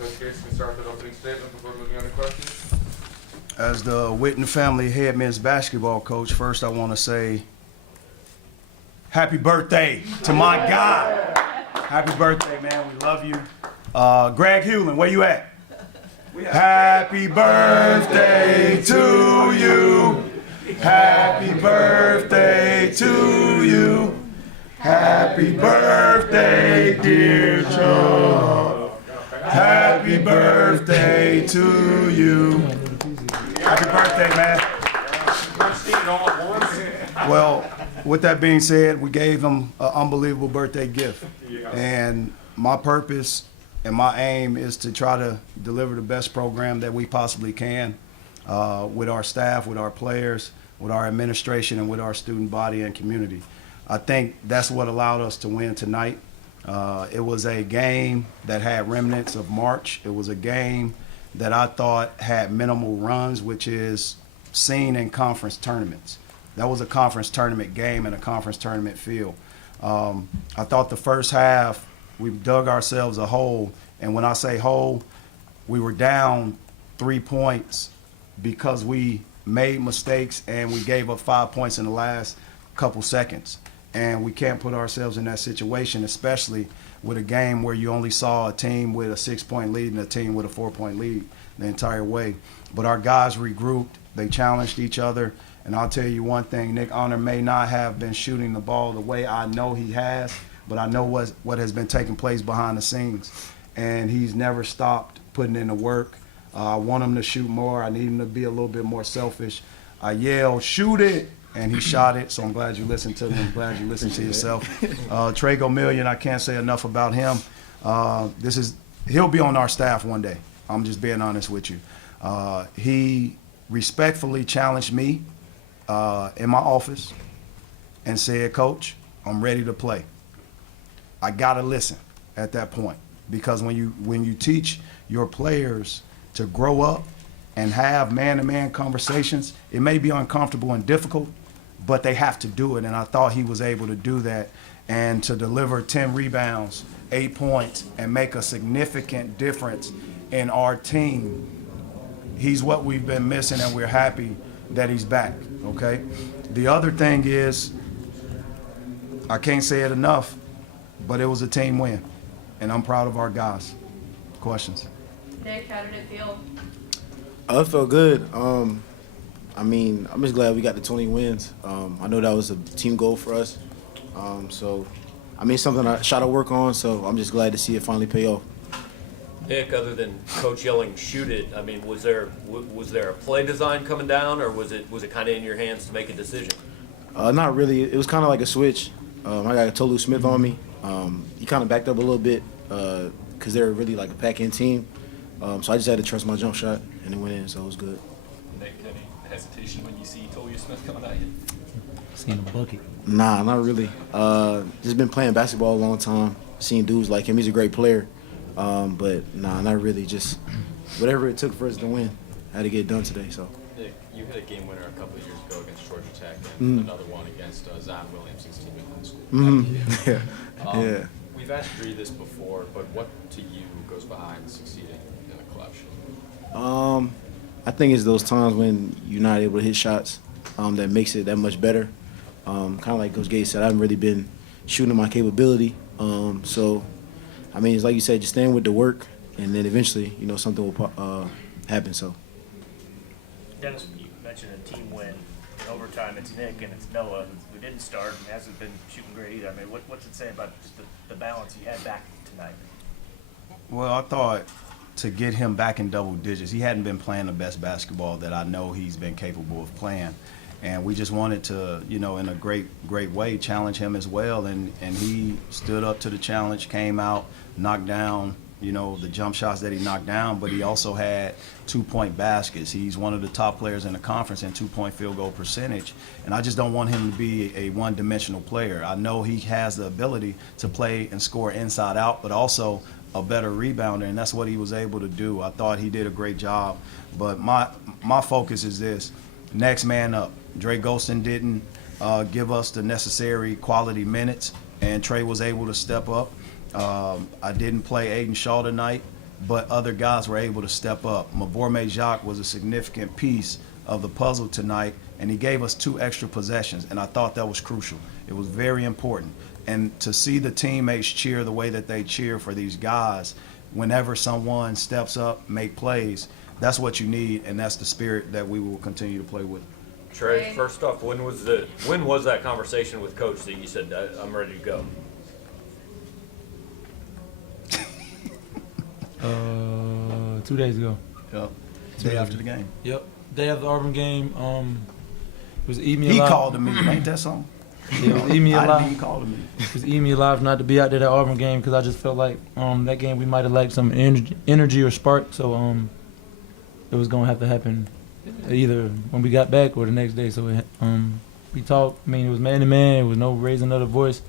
Coach Gates can start that opening statement before moving on to questions. As the Witten family head men's basketball coach, first I want to say happy birthday to my guy. Happy birthday, man. We love you. Greg Hewlin, where you at? Happy birthday to you. Happy birthday to you. Happy birthday, dear Joe. Happy birthday to you. Happy birthday, man. Well, with that being said, we gave him an unbelievable birthday gift. And my purpose and my aim is to try to deliver the best program that we possibly can with our staff, with our players, with our administration, and with our student body and community. I think that's what allowed us to win tonight. It was a game that had remnants of March. It was a game that I thought had minimal runs, which is seen in conference tournaments. That was a conference tournament game and a conference tournament feel. I thought the first half, we dug ourselves a hole. And when I say hole, we were down 3 points because we made mistakes and we gave up 5 points in the last couple seconds. And we can't put ourselves in that situation, especially with a game where you only saw a team with a 6-point lead and a team with a 4-point lead the entire way. But our guys regrouped, they challenged each other, and I'll tell you one thing, Nick Honor may not have been shooting the ball the way I know he has, but I know what has been taking place behind the scenes. And he's never stopped putting in the work. I want him to shoot more. I need him to be a little bit more selfish. I yelled, shoot it, and he shot it, so I'm glad you listened to him. I'm glad you listened to yourself. Trey Gomillion, I can't say enough about him. He'll be on our staff one day. I'm just being honest with you. He respectfully challenged me in my office and said, Coach, I'm ready to play. I gotta listen at that point, because when you teach your players to grow up and have man-to-man conversations, it may be uncomfortable and difficult, but they have to do it. And I thought he was able to do that, and to deliver 10 rebounds, 8 points, and make a significant difference in our team. He's what we've been missing, and we're happy that he's back, okay? The other thing is, I can't say it enough, but it was a team win, and I'm proud of our guys. Questions? Nick, how did it feel? It felt good. I mean, I'm just glad we got the 20 wins. I know that was a team goal for us. So, I mean, something I tried to work on, so I'm just glad to see it finally pay off. Nick, other than coach yelling "shoot it," I mean, was there a play design coming down, or was it kind of in your hands to make a decision? Not really. It was kind of like a switch. I got Tolu Smith on me. He kind of backed up a little bit because they're really like a pack-in team. So I just had to trust my jump shot, and it went in, so it was good. Nick, any hesitation when you see Tolu Smith coming at you? Seen a bucket. Nah, not really. Just been playing basketball a long time. Seen dudes like him. He's a great player. But nah, not really. Just whatever it took for us to win, I had to get it done today. So. Nick, you hit a game winner a couple of years ago against Georgia Tech, and another one against Zion Williamson's team in high school. Mm-hmm. Yeah. We've asked Dree this before, but what to you goes behind succeeding in a clutch? I think it's those times when you're not able to hit shots that makes it that much better. Kind of like Coach Gates said, I haven't really been shooting my capability. So, I mean, it's like you said, just staying with the work, and then eventually, something will happen. So. Dennis, you mentioned a team win. In overtime, it's Nick and it's Noah, who didn't start and hasn't been shooting great either. I mean, what's it say about just the balance you had back tonight? Well, I thought to get him back in double digits, he hadn't been playing the best basketball that I know he's been capable of playing. And we just wanted to, in a great way, challenge him as well. And he stood up to the challenge, came out, knocked down, the jump shots that he knocked down, but he also had 2-point baskets. He's one of the top players in the conference in 2-point field goal percentage. And I just don't want him to be a one-dimensional player. I know he has the ability to play and score inside out, but also a better rebounder, and that's what he was able to do. I thought he did a great job. But my focus is this: next man up. Dre Golston didn't give us the necessary quality minutes, and Trey was able to step up. I didn't play Aiden Shaw tonight, but other guys were able to step up. Mavor Jacques was a significant piece of the puzzle tonight, and he gave us 2 extra possessions, and I thought that was crucial. It was very important. And to see the teammates cheer the way that they cheer for these guys, whenever someone steps up, make plays, that's what you need, and that's the spirit that we will continue to play with. Trey, first off, when was that conversation with Coach that you said, I'm ready to go? 2 days ago. Yep. Day after the game. Yep. Day after the Auburn game, it was eating me He alive. called to me. Ain't that something? Yeah, it was eating me I didn't alive. even call to me. It was eating me alive not to be out there that Auburn game because I just felt like that game we might have lacked some energy or spark. So it was gonna have to happen either when we got back or the next day. So we talked. I mean, it was man to man. It was no raising of the voice.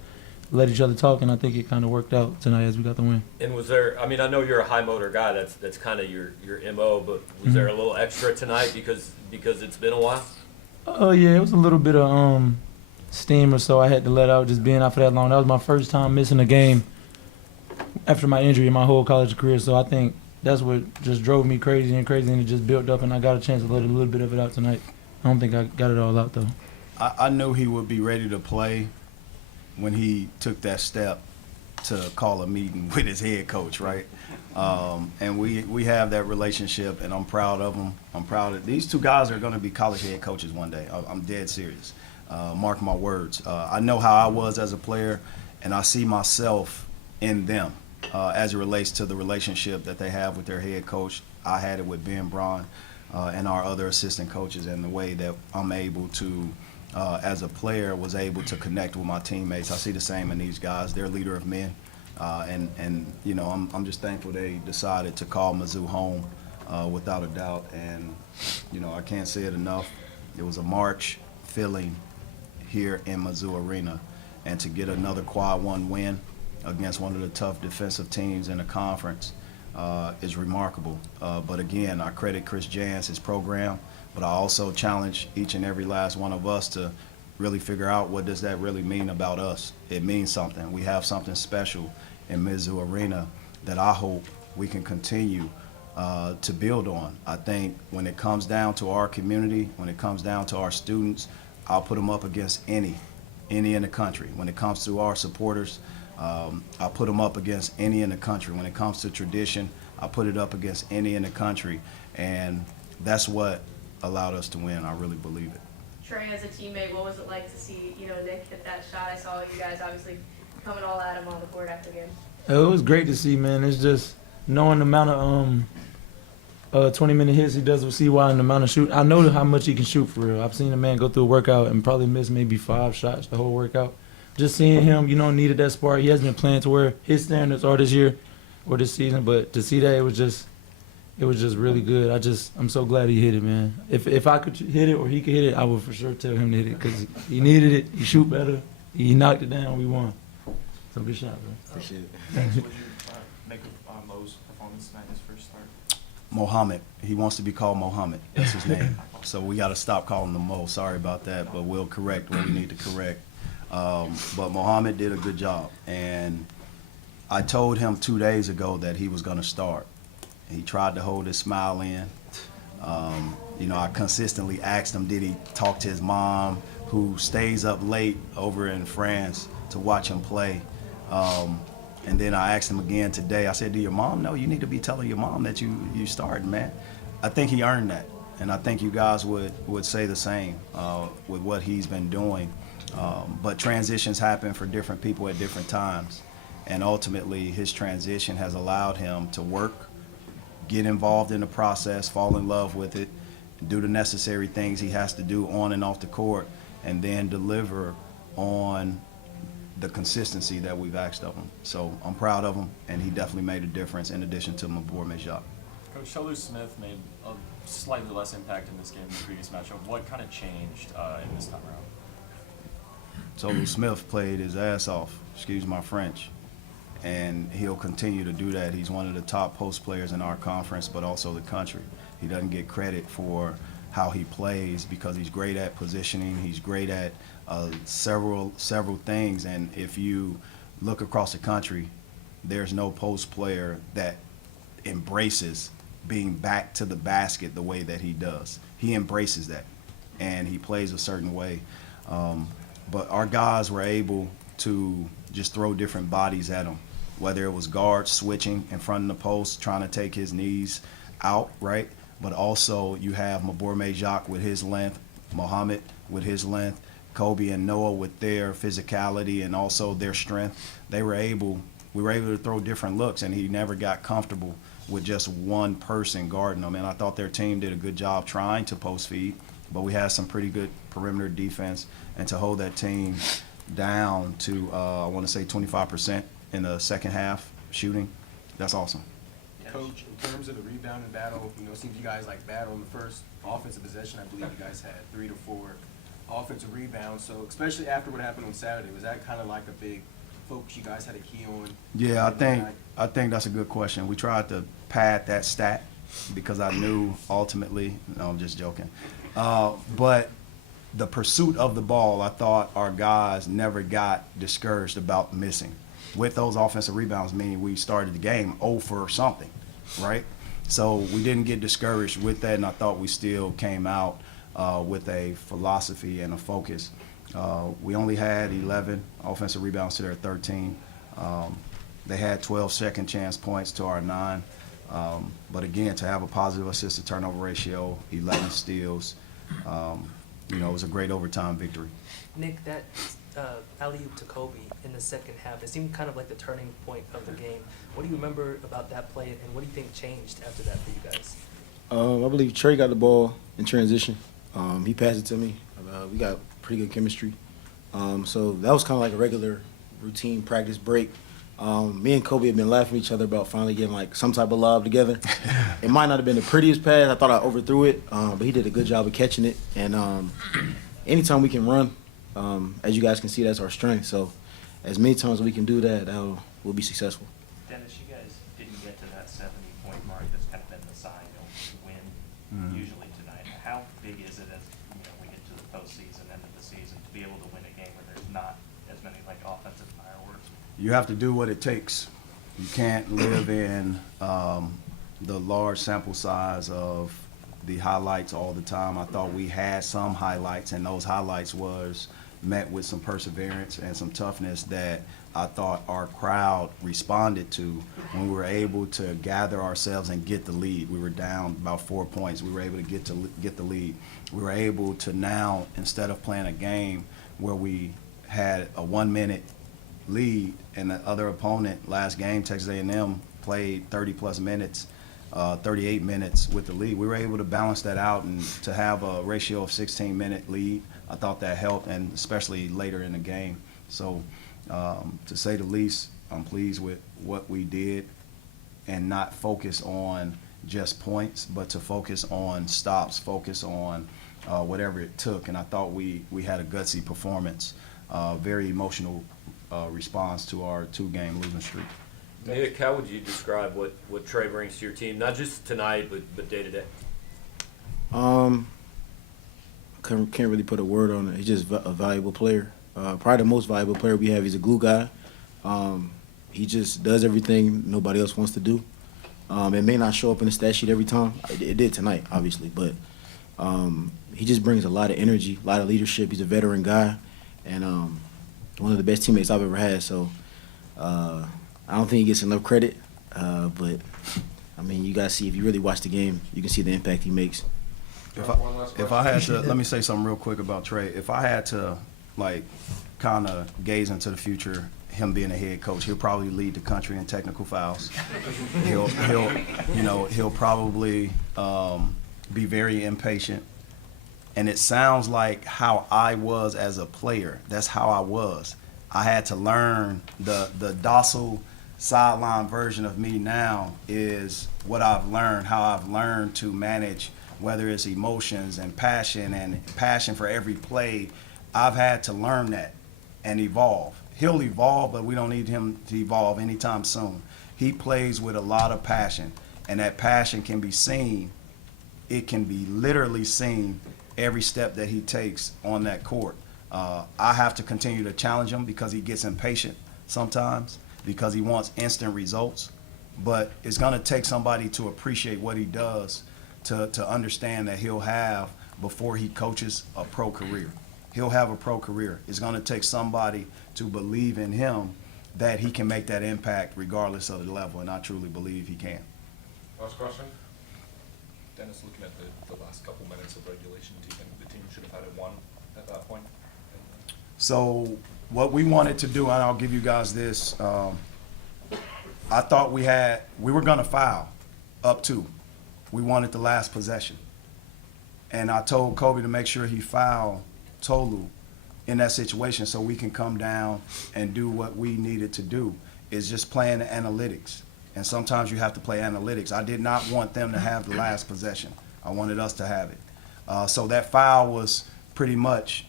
Let each other talk, and I think it kind of worked out tonight as we got the win. And was there, I mean, I know you're a high motor guy, that's kind of your MO, but was there a little extra tonight because it's been a while? Oh yeah, it was a little bit of steam or so I had to let out just being out for that long. That was my first time missing a game after my injury in my whole college career. So I think that's what just drove me crazy, and it just built up, and I got a chance to let a little bit of it out tonight. I don't think I got it all out though. I knew he would be ready to play when he took that step to call a meeting with his head coach, right? And we have that relationship, and I'm proud of him. I'm proud of these 2 guys are going to be college head coaches one day. I'm dead serious. Mark my words. I know how I was as a player, and I see myself in them as it relates to the relationship that they have with their head coach. I had it with Ben Braun and our other assistant coaches, and the way that I'm able to as a player, was able to connect with my teammates. I see the same in these guys. They're a leader of men. And you know, I'm just thankful they decided to call Mizzou home without a doubt. And, you know, I can't say it enough. It was a March feeling here in Mizzou Arena. And to get another quad 1 win against one of the tough defensive teams in the conference is remarkable. But again, I credit Chris Jans, his program. But I also challenge each and every last one of us to really figure out what does that really mean about us. It means something. We have something special in Mizzou Arena that I hope we can continue to build on. I think when it comes down to our community, when it comes down to our students, I'll put them up against any in the country. When it comes to our supporters, I'll put them up against any in the country. When it comes to tradition, I'll put it up against any in the country. And that's what allowed us to win. I really believe it. Trey, as a teammate, what was it like to see, Nick hit that shot? I saw you guys obviously coming all at him on the board after the game. It was great to see, man. It's just knowing the amount of 20-minute hits he does with CY and the amount of shoot. I know how much he can shoot for real. I've seen a man go through a workout and probably miss maybe 5 shots the whole workout. Just seeing him, needed that spark. He hasn't been playing to where his standards are this year or this season, but to see that, it was just really good. I'm so glad he hit it, man. If I could hit it or he could hit it, I would for sure tell him to hit it because he needed it. He shoot better. He knocked it down. We won. So good shot, bro. Appreciate it. What did you make of Mo's performance tonight, his first start? Mohammed. He wants to be called Mohammed. That's his name. So we got to stop calling him Mo. Sorry about that, but we'll correct what we need to correct. But Mohammed did a good job. And I told him 2 days ago that he was going to start. He tried to hold his smile in. I consistently asked him, did he talk to his mom, who stays up late over in France to watch him play? And then I asked him again today. I said, do your mom know? You need to be telling your mom that you started, man. I think he earned that. And I think you guys would say the same with what he's been doing. But transitions happen for different people at different times. And ultimately, his transition has allowed him to work, get involved in the process, fall in love with it, do the necessary things he has to do on and off the court, and then deliver on the consistency that we've asked of him. So I'm proud of him, and he definitely made a difference in addition to Mavor Jacques. Coach Tolu Smith made a slightly less impact in this game than the previous matchup. What kind of changed in this time around? Tolu Smith played his ass off, excuse my French, and he'll continue to do that. He's one of the top post players in our conference, but also the country. He doesn't get credit for how he plays because he's great at positioning. He's great at several things, and if you look across the country, there's no post player that embraces being back to the basket the way that he does. He embraces that, and he plays a certain way. But our guys were able to just throw different bodies at him, whether it was guards switching in front of the post, trying to take his knees out, right? But also you have Mabor Jacques with his length, Mohammed with his length, Kobe and Noah with their physicality and also their strength. We were able to throw different looks, and he never got comfortable with just one person guarding them. And I thought their team did a good job trying to post feed, but we had some pretty good perimeter defense. And to hold that team down to, I want to say 25% in the second half shooting, that's awesome. Coach, in terms of the rebounding battle, it seems you guys battled in the first offensive possession. I believe you guys had 3 to 4 offensive rebounds. So especially after what happened on Saturday, was that kind of like a big focus you guys had a key on? Yeah, I think that's a good question. We tried to pad that stat because I knew ultimately, no, I'm just joking. But the pursuit of the ball, I thought our guys never got discouraged about missing. With those offensive rebounds, meaning we started the game 0 for something, right? So we didn't get discouraged with that, and I thought we still came out with a philosophy and a focus. We only had 11 offensive rebounds to their 13. They had 12 second chance points to our 9. But again, to have a positive assist to turnover ratio, 11 steals, it was a great overtime victory. Nick, that alley-oop to Kobe in the second half, it seemed kind of like the turning point of the game. What do you remember about that play, and what do you think changed after that for you guys? I believe Trey got the ball in transition. He passed it to me. We got pretty good chemistry. So that was kind of like a regular routine practice break. Me and Kobe have been laughing at each other about finally getting some type of lob together. It might not have been the prettiest pass. I thought I overthrew it, but he did a good job of catching it. And anytime we can run, as you guys can see, that's our strength. So as many times as we can do that, we'll be successful. Dennis, you guys didn't get to that 70-point mark. That's kind of been the sign to win usually tonight. How big is it as we get to the postseason, end of the season, to be able to win a game where there's not as many offensive fireworks? You have to do what it takes. You can't live in the large sample size of the highlights all the time. I thought we had some highlights, and those highlights was met with some perseverance and some toughness that I thought our crowd responded to when we were able to gather ourselves and get the lead. We were down about 4 points. We were able to get the lead. We were able to now, instead of playing a game where we had a 1-minute lead and the other opponent last game, Texas A&M, played 30-plus minutes, 38 minutes with the lead. We were able to balance that out, and to have a ratio of 16-minute lead, I thought that helped, and especially later in the game. So to say the least, I'm pleased with what we did and not focus on just points, but to focus on stops, focus on whatever it took. And I thought we had a gutsy performance, very emotional response to our 2-game losing streak. Nick, how would you describe what Trey brings to your team, not just tonight, but day to day? Can't really put a word on it. He's just a valuable player. Probably the most valuable player we have. He's a glue guy. He just does everything nobody else wants to do. It may not show up in the stat sheet every time. It did tonight, obviously, but he just brings a lot of energy, a lot of leadership. He's a veteran guy, and one of the best teammates I've ever had. So I don't think he gets enough credit, but I mean, you guys see, if you really watch the game, you can see the impact he makes. If I had to, let me say something real quick about Trey. If I had to, kind of gaze into the future, him being a head coach, he'll probably lead the country in technical fouls. He'll probably be very impatient. And it sounds like how I was as a player. That's how I was. I had to learn the docile sideline version of me now is what I've learned, how I've learned to manage, whether it's emotions and passion for every play. I've had to learn that and evolve. He'll evolve, but we don't need him to evolve anytime soon. He plays with a lot of passion, and that passion can be seen. It can be literally seen every step that he takes on that court. I have to continue to challenge him because he gets impatient sometimes because he wants instant results. but it's going to take somebody to appreciate what he does to understand that he'll have before he coaches a pro career. He'll have a pro career. It's going to take somebody to believe in him that he can make that impact regardless of the level, and I truly believe he can. Last question? Dennis, looking at the last couple minutes of regulation, do you think the team should have had it won at that point? So what we wanted to do, and I'll give you guys this, I thought we were going to foul up to. We wanted the last possession. And I told Kobe to make sure he fouled Tolu in that situation so we can come down and do what we needed to do, is just playing the analytics. And sometimes you have to play analytics. I did not want them to have the last possession. I wanted us to have it. So that foul was pretty much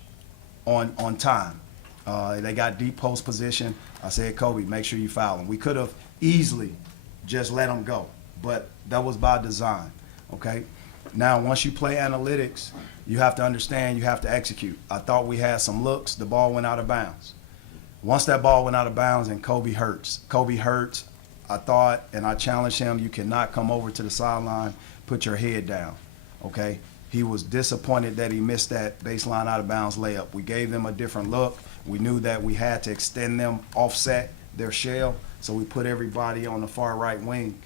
on time. They got deep post position. I said, Kobe, make sure you foul them. We could have easily just let them go, but that was by design, okay? Now, once you play analytics, you have to understand, you have to execute. I thought we had some looks. The ball went out of bounds. Once that ball went out of bounds, and Kobe hurts. I thought, and I challenged him, you cannot come over to the sideline, put your head down, okay? He was disappointed that he missed that baseline out of bounds layup. We gave them a different look. We knew that we had to extend them, offset their shell, so we put everybody on the far right wing.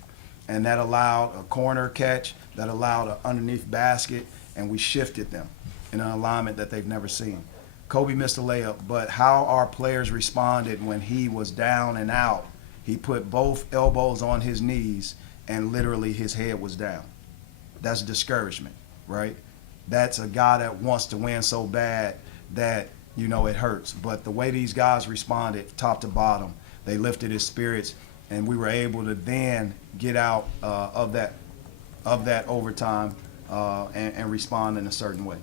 And that allowed a corner catch, that allowed an underneath basket, and we shifted them in an alignment that they've never seen. Kobe missed a layup, but how our players responded when he was down and out, he put both elbows on his knees and literally his head was down. That's discouragement, right? That's a guy that wants to win so bad that, you know, it hurts. But the way these guys responded top to bottom, they lifted his spirits, and we were able to then get out of that overtime and respond in a certain way.